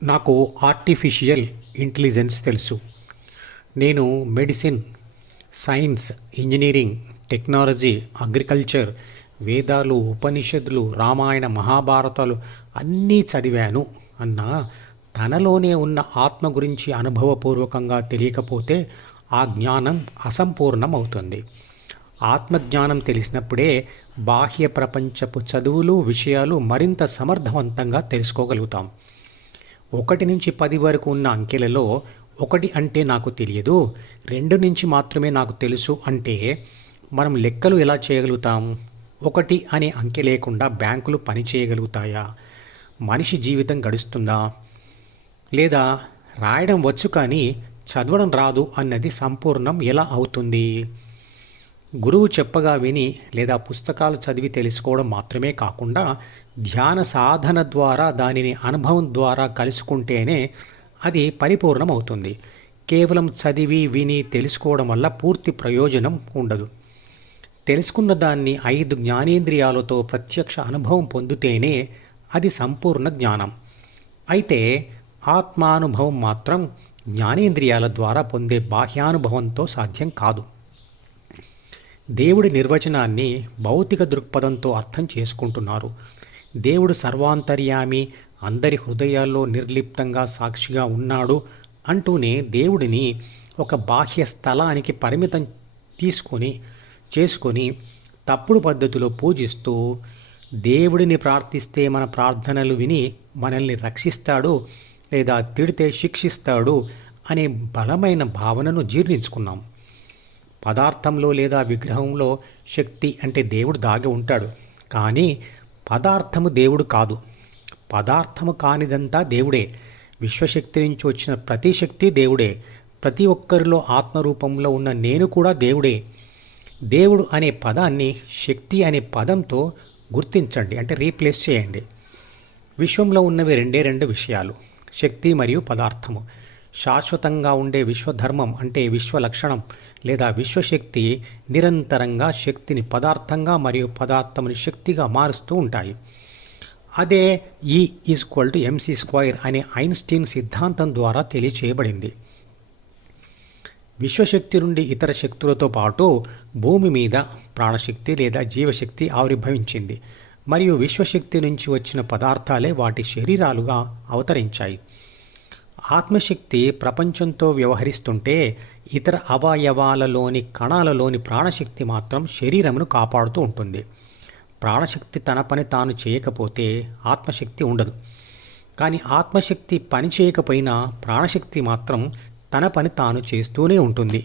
నాకు artificial intelligence తెలుసు. నేను medicine, science, engineering, technology, agriculture, వేదాలు, ఉపనిషత్తులు, రామాయణ, మహాభారతాలు అన్నీ చదివాను అన్న తనలోనే ఉన్న ఆత్మ గురించి అనుభవపూర్వకంగా తెలియకపోతే ఆ జ్ఞానం అసంపూర్ణం అవుతుంది. ఆత్మజ్ఞానం తెలిసినప్పుడే బాహ్య ప్రపంచపు చదువులు, విషయాలు మరింత సమర్థవంతంగా తెలుసుకోగలుగుతాం. 1 నుంచి 10 వరకు ఉన్న అంకెలలో 1 అంటే నాకు తెలియదు, 2 నుంచి మాత్రమే నాకు తెలుసు అంటే మనం లెక్కలు ఎలా చేయగలుగుతాం? 1 అనే అంకె లేకుండా బ్యాంకులు పని చేయగలుగుతాయా? మనిషి జీవితం గడుస్తుందా? లేదా రాయడం వచ్చు కానీ చదవడం రాదు అన్నది సంపూర్ణం ఎలా అవుతుంది? గురువు చెప్పగా విని లేదా పుస్తకాలు చదివి తెలుసుకోవడం మాత్రమే కాకుండా ధ్యాన సాధన ద్వారా దానిని అనుభవం ద్వారా కలుసుకుంటేనే అది పరిపూర్ణం అవుతుంది. కేవలం చదివి విని తెలుసుకోవడం వల్ల పూర్తి ప్రయోజనం ఉండదు. తెలుసుకున్న దాన్ని 5 జ్ఞానేంద్రియాలతో ప్రత్యక్ష అనుభవం పొందితేనే అది సంపూర్ణ జ్ఞానం. అయితే ఆత్మానుభవం మాత్రం జ్ఞానేంద్రియాల ద్వారా పొందే బాహ్యానుభవంతో సాధ్యం కాదు. దేవుడి నిర్వచనాన్ని భౌతిక దృక్పథంతో అర్థం చేసుకుంటున్నారు. దేవుడు సర్వాంతర్యామి, అందరి హృదయాల్లో నిర్లిప్తంగా సాక్షిగా ఉన్నాడు అంటూనే దేవుడిని ఒక బాహ్య స్థలానికి పరిమితం చేసుకొని తప్పుడు పద్ధతిలో పూజిస్తూ దేవుడిని ప్రార్థిస్తే మన ప్రార్థనలు విని మనల్ని రక్షిస్తాడు లేదా తిడితే శిక్షిస్తాడు అనే బలమైన భావనను జీర్ణించుకున్నాం. పదార్థంలో లేదా విగ్రహంలో శక్తి అంటే దేవుడు దాగి ఉంటాడు, కానీ పదార్థము దేవుడు కాదు. పదార్థము కానిదంతా దేవుడే. విశ్వశక్తి నుంచి వచ్చిన ప్రతి శక్తి దేవుడే. ప్రతి ఒక్కరిలో ఆత్మరూపంలో ఉన్న నేను కూడా దేవుడే. దేవుడు అనే పదాన్ని శక్తి అనే పదంతో గుర్తించండి, అంటే రీప్లేస్ చేయండి. విశ్వంలో ఉన్నవి 2 విషయాలు, శక్తి మరియు పదార్థము. శాశ్వతంగా ఉండే విశ్వధర్మం అంటే విశ్వలక్షణం లేదా విశ్వశక్తి నిరంతరంగా శక్తిని పదార్థంగా మరియు పదార్థముని శక్తిగా మారుస్తూ ఉంటాయి. అదే E=mc² అనే ఐన్స్టీన్ సిద్ధాంతం ద్వారా తెలియచేయబడింది. విశ్వశక్తి నుండి ఇతర శక్తులతో పాటు భూమి మీద ప్రాణశక్తి లేదా జీవశక్తి ఆవిర్భవించింది మరియు విశ్వశక్తి నుంచి వచ్చిన పదార్థాలే వాటి శరీరాలుగా అవతరించాయి. ఆత్మశక్తి ప్రపంచంతో వ్యవహరిస్తుంటే ఇతర అవయవాలలోని కణాలలోని ప్రాణశక్తి మాత్రం శరీరమును కాపాడుతూ ఉంటుంది. ప్రాణశక్తి తన పని తాను చేయకపోతే ఆత్మశక్తి ఉండదు. కానీ ఆత్మశక్తి పని చేయకపోయినా ప్రాణశక్తి మాత్రం తన పని తాను చేస్తూనే ఉంటుంది.